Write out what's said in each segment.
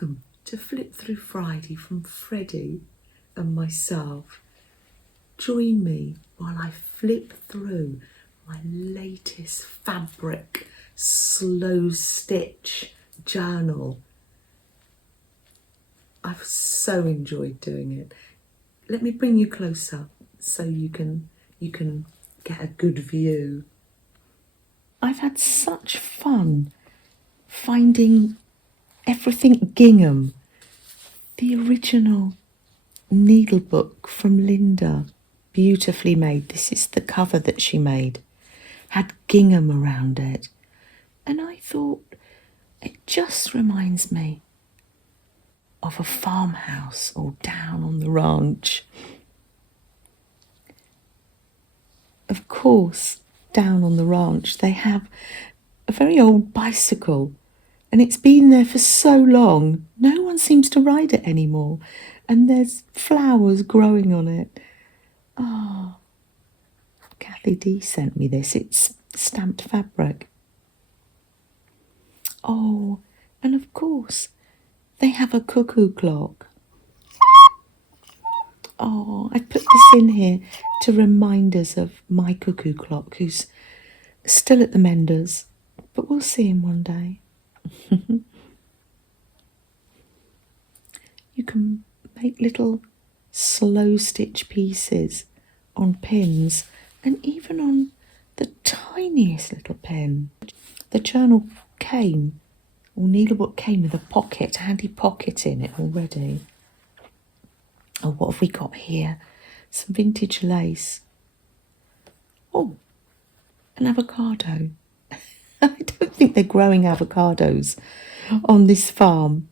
Welcome to Flip Through Friday from Freddie and myself. Join me while I flip through my latest fabric slow stitch journal. I've so enjoyed doing it. Let me bring you closer so you can get a good view. I've had such fun finding everything gingham, the original needlebook from Linda, beautifully made. This is the cover that she made, had gingham around it, and I thought it just reminds me of a farmhouse or down on the ranch. Of course, down on the ranch they have a very old bicycle, and it's been there for so long, no one seems to ride it anymore, and there's flowers growing on it. Oh, Kathy D sent me this. It's stamped fabric. Oh, and of course, they have a cuckoo clock. Oh, I put this in here to remind us of my cuckoo clock, who's still at the menders, but we'll see him one day. You can make little slow stitch pieces on pins and even on the tiniest little pin. The journal came, or needlebook came with a pocket, handy pocket in it already. Oh, what have we got here? Some vintage lace. Oh, an avocado. I don't think they're growing avocados on this farm.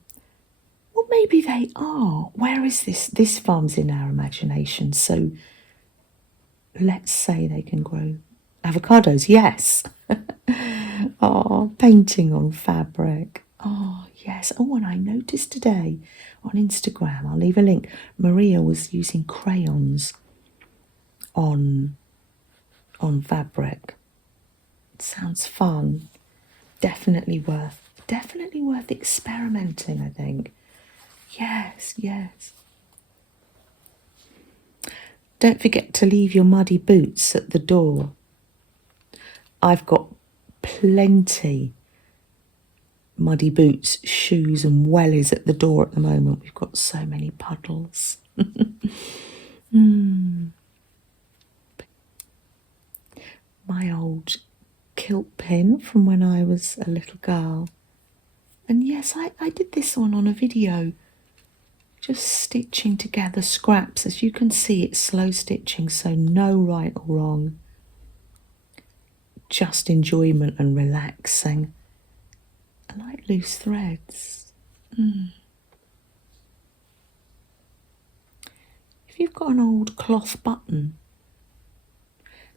Well, maybe they are. Where is this? This farm's in our imagination, so let's say they can grow avocados. Yes. Oh, painting on fabric. Oh, yes. Oh, and I noticed today on Instagram, I'll leave a link, Maria was using crayons on fabric. It sounds fun. Definitely worth experimenting, I think. Yes. Don't forget to leave your muddy boots at the door. I've got plenty muddy boots, shoes and wellies at the door at the moment. We've got so many puddles. My old kilt pin from when I was a little girl. And yes, I did this one on a video, just stitching together scraps. As you can see, it's slow stitching, so no right or wrong. Just enjoyment and relaxing. I like loose threads. If you've got an old cloth button,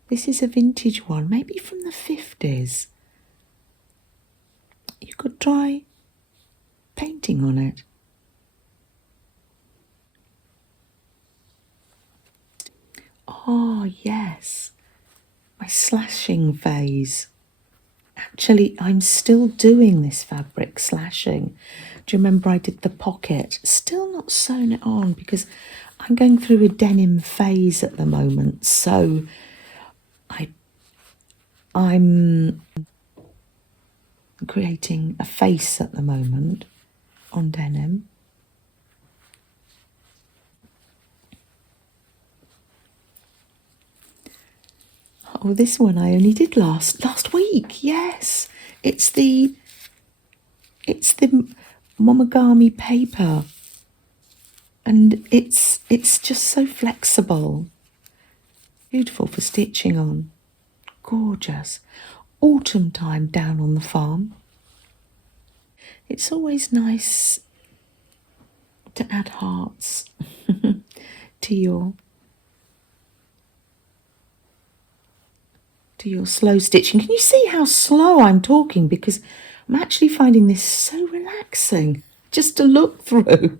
this is a vintage one, maybe from the 50s. You could try painting on it. Oh, yes, my slashing phase. Actually, I'm still doing this fabric slashing. Do you remember I did the pocket? Still not sewn it on because I'm going through a denim phase at the moment. So I'm creating a face at the moment on denim. Oh, this one I only did last week. Yes, it's the Momogami paper, and it's just so flexible, beautiful for stitching on. Gorgeous. Autumn time down on the farm. It's always nice to add hearts to your slow stitching. Can you see how slow I'm talking? Because I'm actually finding this so relaxing just to look through.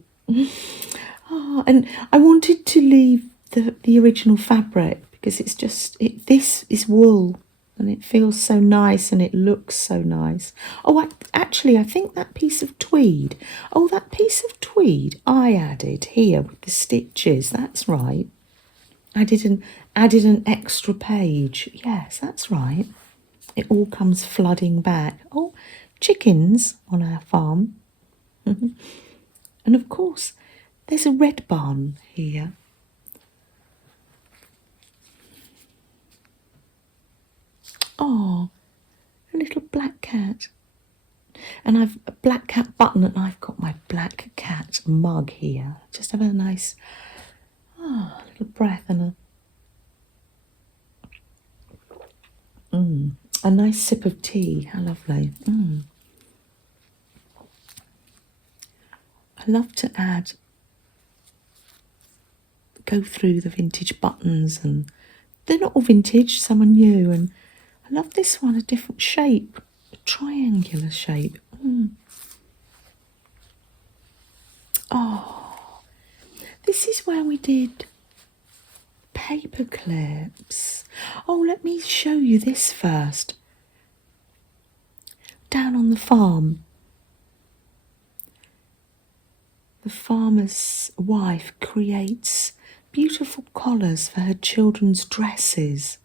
Oh, and I wanted to leave the original fabric because it's just, this is wool And it feels so nice and it looks so nice. Oh, actually, I think that piece of tweed, that piece of tweed I added here with the stitches, that's right. Added an extra page. Yes, that's right. It all comes flooding back. Oh, chickens on our farm. And of course, there's a red barn here. Oh, a little black cat. And I've a black cat button and I've got my black cat mug here. Just have a nice little breath and a nice sip of tea. How lovely. I love to go through the vintage buttons, and they're not all vintage, some are new, and I love this one, a different shape, a triangular shape. Oh, this is where we did paper clips. Oh, let me show you this first. Down on the farm, the farmer's wife creates beautiful collars for her children's dresses.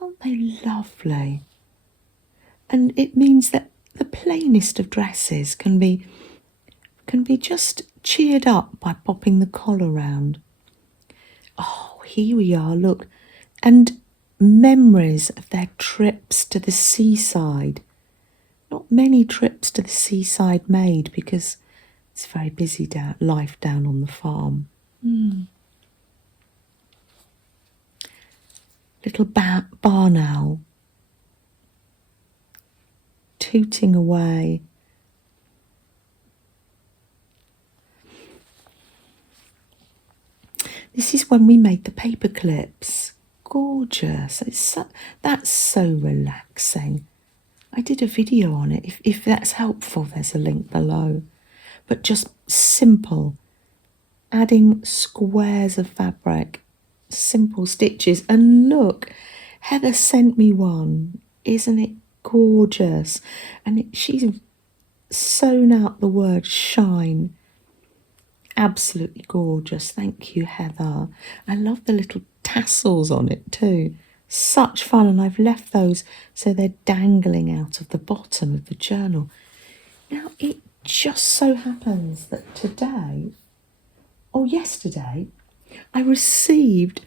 Aren't they lovely? And it means that the plainest of dresses can be just cheered up by popping the collar round. Oh, here we are, look. And memories of their trips to the seaside. Not many trips to the seaside made because it's very busy life down on the farm. Little barn owl tooting away. This is when we made the paper clips. Gorgeous. That's so relaxing. I did a video on it. If that's helpful, there's a link below. But just simple. Adding squares of fabric. Simple stitches. And look, Heather sent me one. Isn't it gorgeous? And she's sewn out the word shine. Absolutely gorgeous. Thank you, Heather. I love the little tassels on it too. Such fun. And I've left those so they're dangling out of the bottom of the journal. Now, it just so happens that yesterday, I received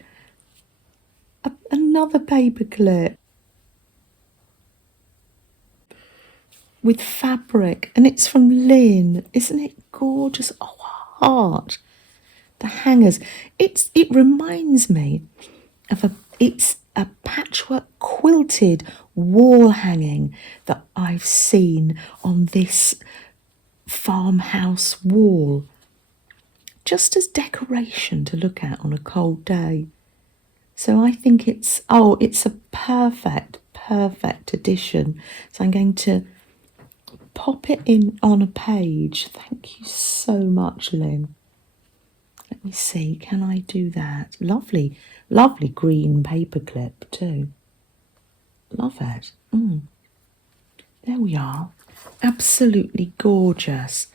another paper clip with fabric, and it's from Lynn. Isn't it gorgeous? Oh, heart. The hangers. It reminds me of it's a patchwork quilted wall hanging that I've seen on this farmhouse wall, just as decoration to look at on a cold day. So I think it's a perfect addition. So I'm going to pop it in on a page. Thank you so much, Lynn. Let me see, can I do that? Lovely green paper clip too. Love it. There we are. Absolutely gorgeous.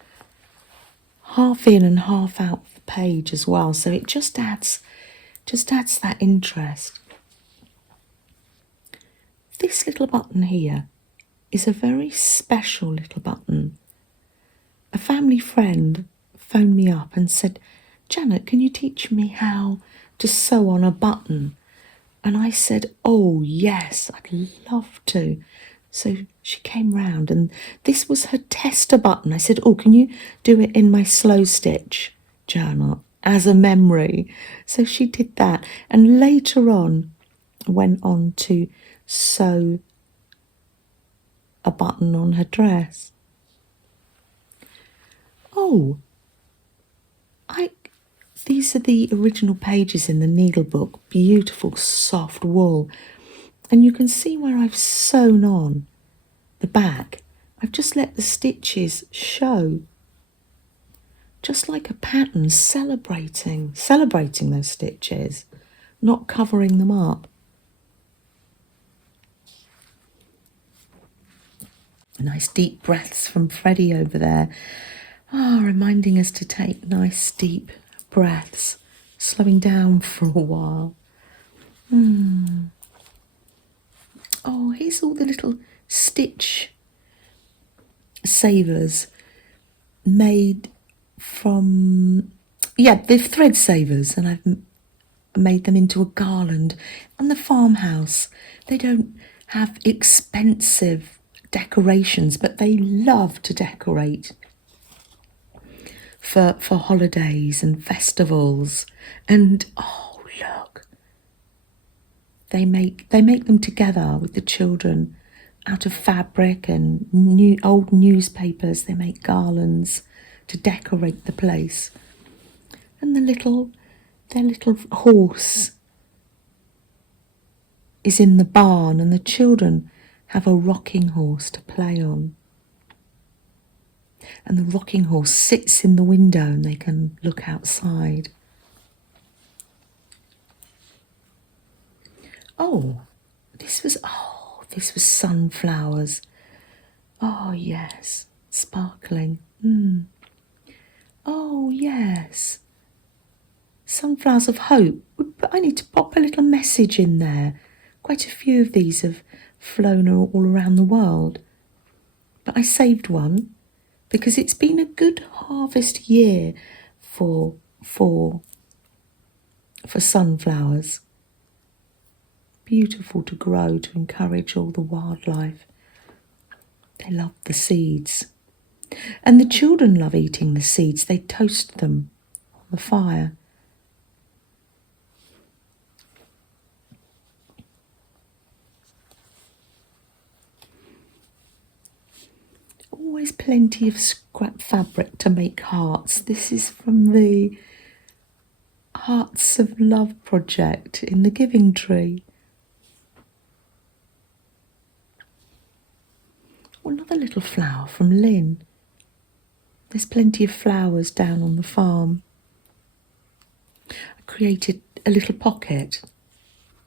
Half in and half out the page as well, so it just adds that interest. This little button here is a very special little button. A family friend phoned me up and said, Janet, can you teach me how to sew on a button? And I said, oh yes, I'd love to. So she came round and this was her tester button. I said, oh, can you do it in my slow stitch journal as a memory? So she did that, and later on went on to sew a button on her dress. Oh, these are the original pages in the needle book. Beautiful soft wool. And you can see where I've sewn on the back. I've just let the stitches show. Just like a pattern, celebrating those stitches, not covering them up. Nice deep breaths from Freddie over there. Reminding us to take nice deep breaths, slowing down for a while. Oh, here's all the little stitch savers made from, they're thread savers, and I've made them into a garland. And the farmhouse, they don't have expensive decorations, but they love to decorate for holidays and festivals. And oh, look, they make them together with the children out of fabric and old newspapers. They make garlands to decorate the place. And their little horse is in the barn, and the children have a rocking horse to play on. And the rocking horse sits in the window and they can look outside. This was sunflowers. Oh, yes, sparkling. Oh, yes. Sunflowers of hope. But I need to pop a little message in there. Quite a few of these have flown all around the world. But I saved one because it's been a good harvest year for sunflowers. Beautiful to grow, to encourage all the wildlife. They love the seeds. And the children love eating the seeds. They toast them on the fire. Always plenty of scrap fabric to make hearts. This is from the Hearts of Love project in the Giving Tree. Another little flower from Lynn. There's plenty of flowers down on the farm. I created a little pocket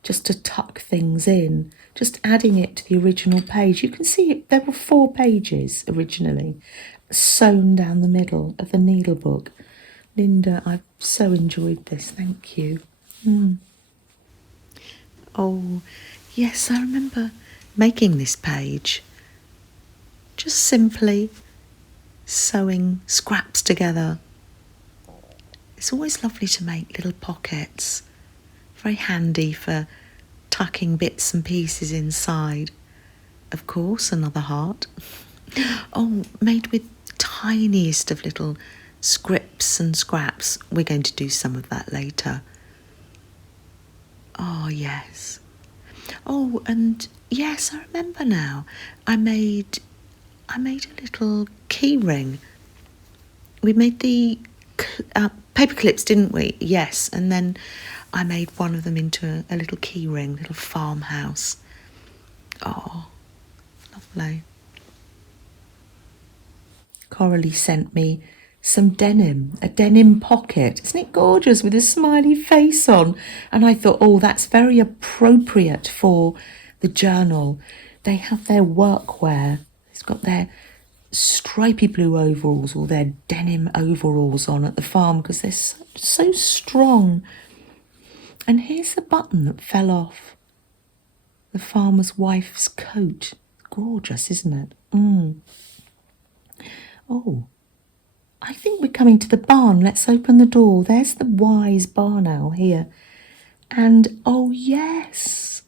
just to tuck things in, just adding it to the original page. You can see it, there were 4 pages originally, sewn down the middle of the needlebook. Linda, I've so enjoyed this, thank you. Oh, yes, I remember making this page. Just simply sewing scraps together. It's always lovely to make little pockets. Very handy for tucking bits and pieces inside. Of course, another heart. Made with tiniest of little scripts and scraps. We're going to do some of that later. Oh, yes. Oh, and yes, I remember now. I made a little key ring. We made the paper clips, didn't we? Yes, and then I made one of them into a little key ring, little farmhouse. Oh, lovely. Coralie sent me some denim, a denim pocket. Isn't it gorgeous with a smiley face on? And I thought, that's very appropriate for the journal. They have their workwear. It's got their stripy blue overalls or their denim overalls on at the farm because they're so strong. And here's the button that fell off the farmer's wife's coat. Gorgeous, isn't it? I think we're coming to the barn. Let's open the door. There's the wise barn owl here. And yes,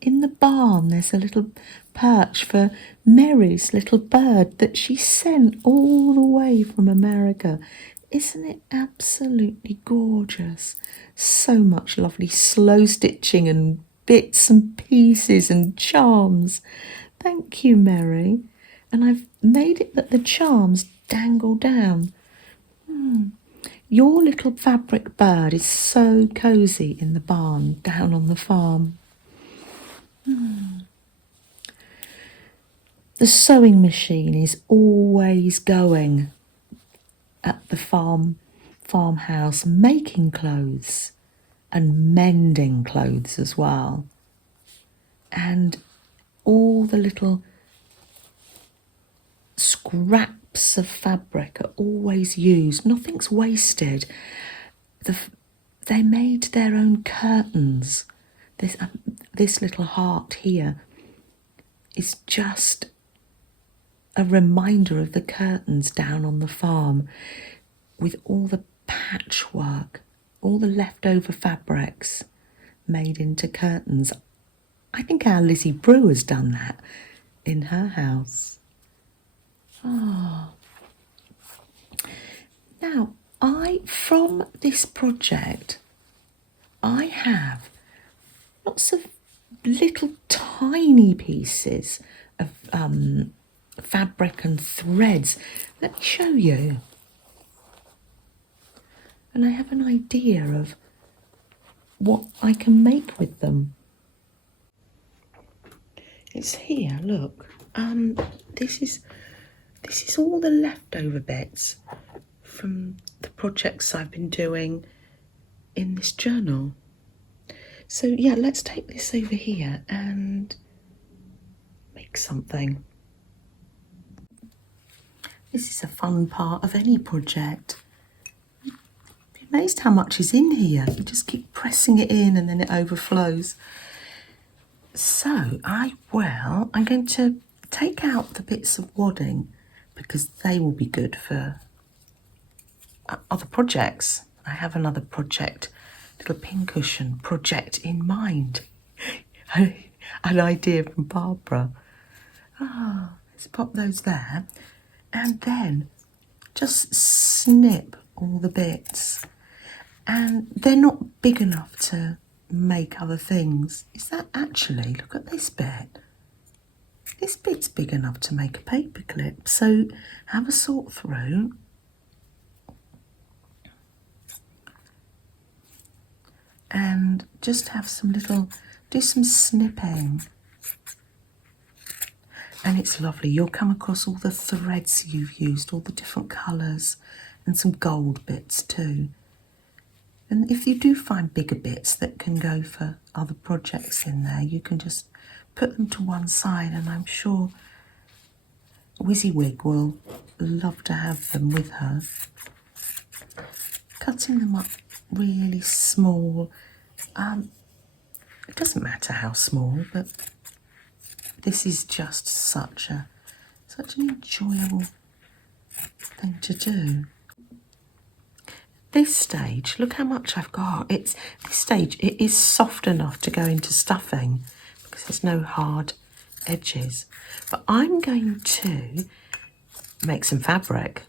in the barn there's a little perch for Meri's little bird that she sent all the way from America. Isn't it absolutely gorgeous? So much lovely slow stitching and bits and pieces and charms. Thank you, Meri. And I've made it that the charms dangle down. Your little fabric bird is so cosy in the barn down on the farm. The sewing machine is always going at the farmhouse, making clothes and mending clothes as well. And all the little scraps of fabric are always used. Nothing's wasted. They made their own curtains. This little heart here is just a reminder of the curtains down on the farm, with all the patchwork, all the leftover fabrics made into curtains. I think our Lizzie Brew has done that in her house. Oh. Now, from this project, I have lots of little tiny pieces of fabric and threads. Let me show you. And I have an idea of what I can make with them. It's here, look. This is all the leftover bits from the projects I've been doing in this journal. So yeah, let's take this over here and make something. This is a fun part of any project. You'd be amazed how much is in here. You just keep pressing it in and then it overflows. So I'm going to take out the bits of wadding because they will be good for other projects. I have another project, little pincushion project in mind. An idea from Barbara. Let's pop those there. And then just snip all the bits. And they're not big enough to make other things. Is that actually, look at this bit. This bit's big enough to make a paper clip. So have a sort through. And just have do some snipping. And it's lovely. You'll come across all the threads you've used, all the different colours, and some gold bits too. And if you do find bigger bits that can go for other projects in there, you can just put them to one side, and I'm sure WYSIWYG will love to have them with her. Cutting them up really small. It doesn't matter how small, but this is just such an enjoyable thing to do. This stage, look how much I've got. This stage, it is soft enough to go into stuffing because there's no hard edges. But I'm going to make some fabric.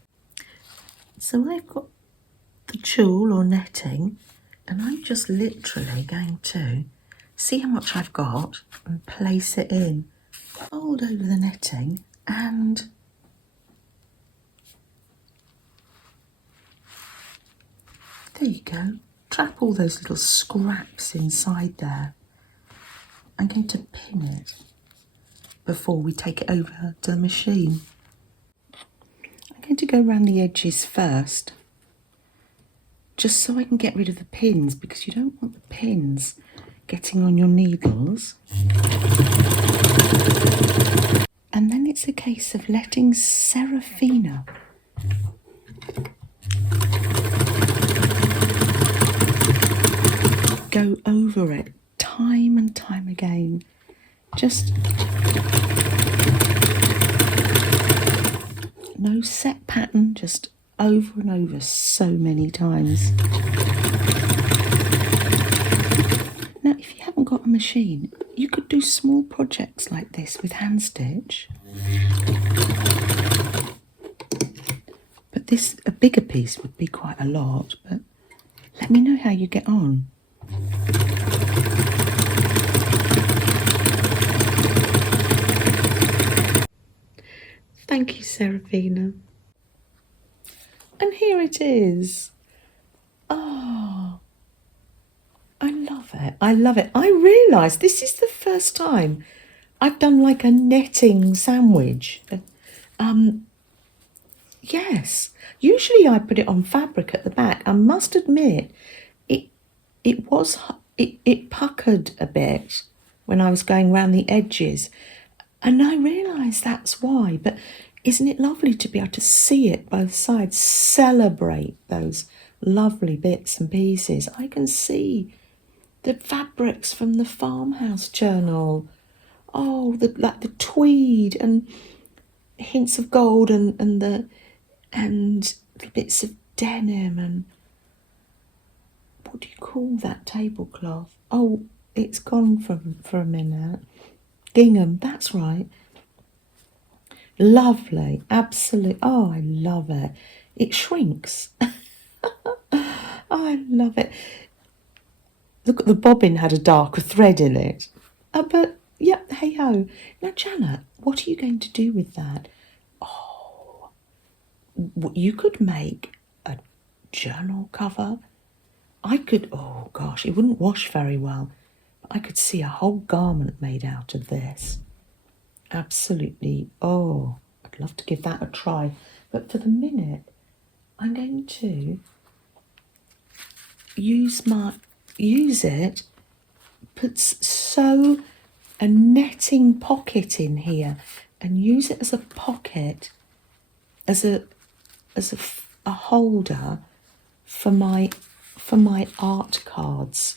So I've got the tulle or netting, and I'm just literally going to see how much I've got and place it in. Fold over the netting and there you go. Trap all those little scraps inside there. I'm going to pin it before we take it over to the machine. I'm going to go around the edges first, just so I can get rid of the pins, because you don't want the pins getting on your needles. And then it's a case of letting Serafina go over it time and time again. Just no set pattern, just over and over so many times. Now, if you haven't got a machine, you could do small projects like this with hand stitch. But a bigger piece would be quite a lot, but let me know how you get on. Thank you, Serafina. And here it is. Oh, I love it. I love it. I realise this is the first time I've done like a netting sandwich. Yes, usually I put it on fabric at the back. I must admit, it puckered a bit when I was going around the edges, and I realised that's why. But isn't it lovely to be able to see it both sides, celebrate those lovely bits and pieces? I can see the fabrics from the farmhouse journal. Oh, like the tweed and hints of gold and the bits of denim and what do you call that tablecloth? Oh, it's gone for a minute. Gingham, that's right. Lovely, absolutely. Oh, I love it. It shrinks. I love it. Look, the bobbin had a darker thread in it. But, yeah, hey ho. Now, Janet, what are you going to do with that? Oh, you could make a journal cover. I could, oh gosh, it wouldn't wash very well. But I could see a whole garment made out of this. Absolutely. Oh, I'd love to give that a try. But for the minute, I'm going to use it, sew a netting pocket in here and use it as a pocket, as a holder for my art cards.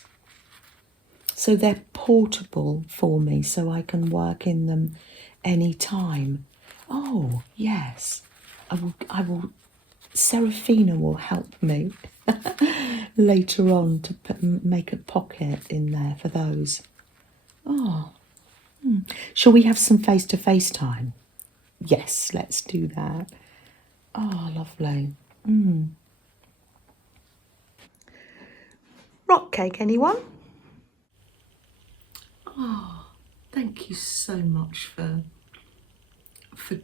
So they're portable for me, so I can work in them any time. Oh yes, I will. Serafina will help me later on to make a pocket in there for those. Oh, shall we have some face-to-face time? Yes, let's do that. Oh, lovely. Rock cake, anyone? Oh, thank you so much for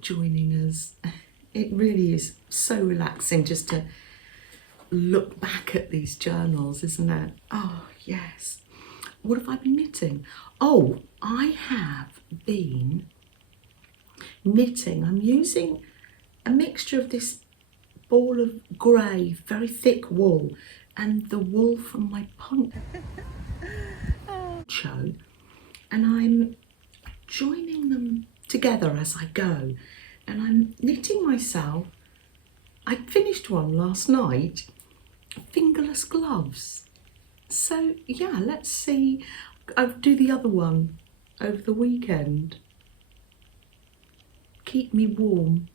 joining us. It really is so relaxing just to look back at these journals, isn't it? Oh, yes. What have I been knitting? Oh, I have been knitting. I'm using a mixture of this ball of grey, very thick wool, and the wool from my poncho, and I'm joining them together as I go. And I'm knitting myself. I finished one last night, fingerless gloves. So yeah, let's see. I'll do the other one over the weekend. Keep me warm.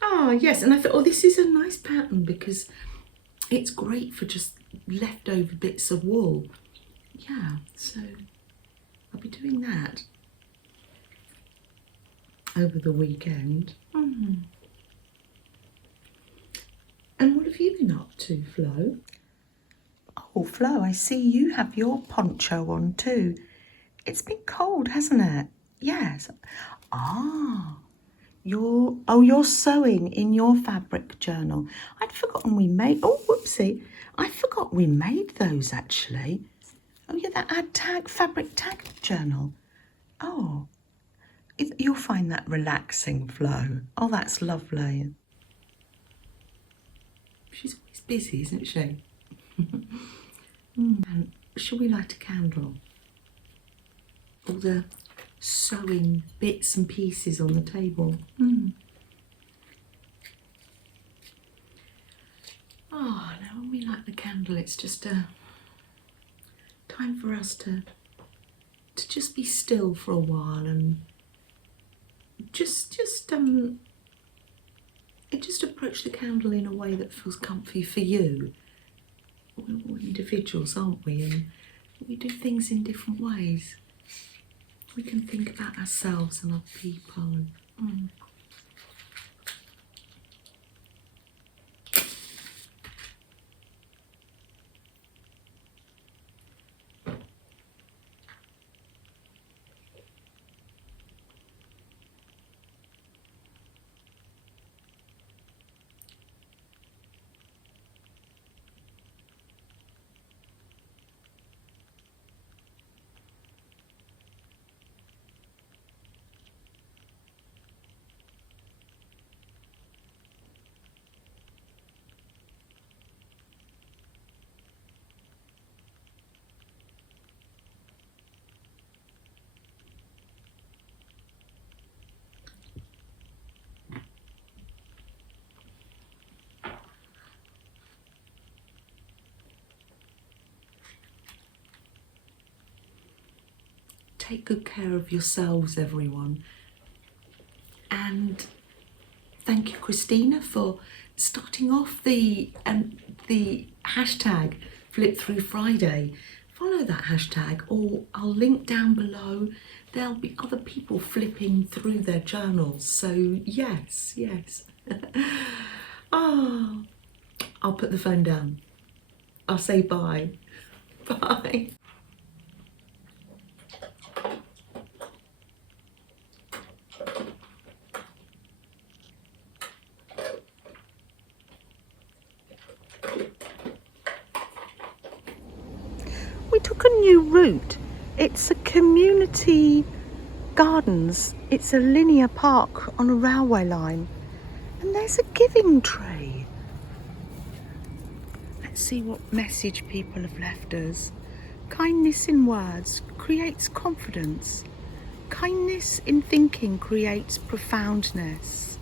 Ah, yes, and I thought, oh, this is a nice pattern because it's great for just leftover bits of wool. Yeah, so I'll be doing that over the weekend. And what have you been up to, Flo? Oh, Flo, I see you have your poncho on too. It's been cold, hasn't it? Yes. Ah, you're sewing in your fabric journal. I'd forgotten we made, oh, whoopsie. I forgot we made those actually. Oh yeah, that fabric tag journal. Oh, you'll find that relaxing, Flo. Oh, that's lovely. She's always busy, isn't she? And shall we light a candle? All the sewing bits and pieces on the table. Oh, now when we light the candle, it's just a time for us to just be still for a while and just approach the candle in a way that feels comfy for you. We're all individuals, aren't we? And we do things in different ways. We can think about ourselves and other people. And, take good care of yourselves, everyone. And thank you, Christina, for starting off the hashtag Flip Through Friday. Follow that hashtag, or I'll link down below. There'll be other people flipping through their journals. So yes. Oh, I'll put the phone down. I'll say bye. Bye. We took a new route. It's a community gardens. It's a linear park on a railway line. And there's a giving tray. Let's see what message people have left us. Kindness in words creates confidence. Kindness in thinking creates profoundness.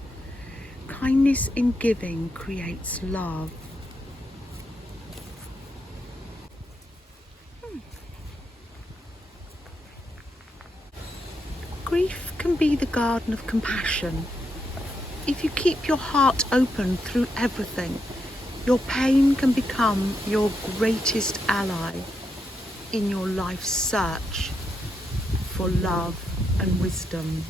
Kindness in giving creates love. Grief can be the garden of compassion. If you keep your heart open through everything, your pain can become your greatest ally in your life's search for love and wisdom.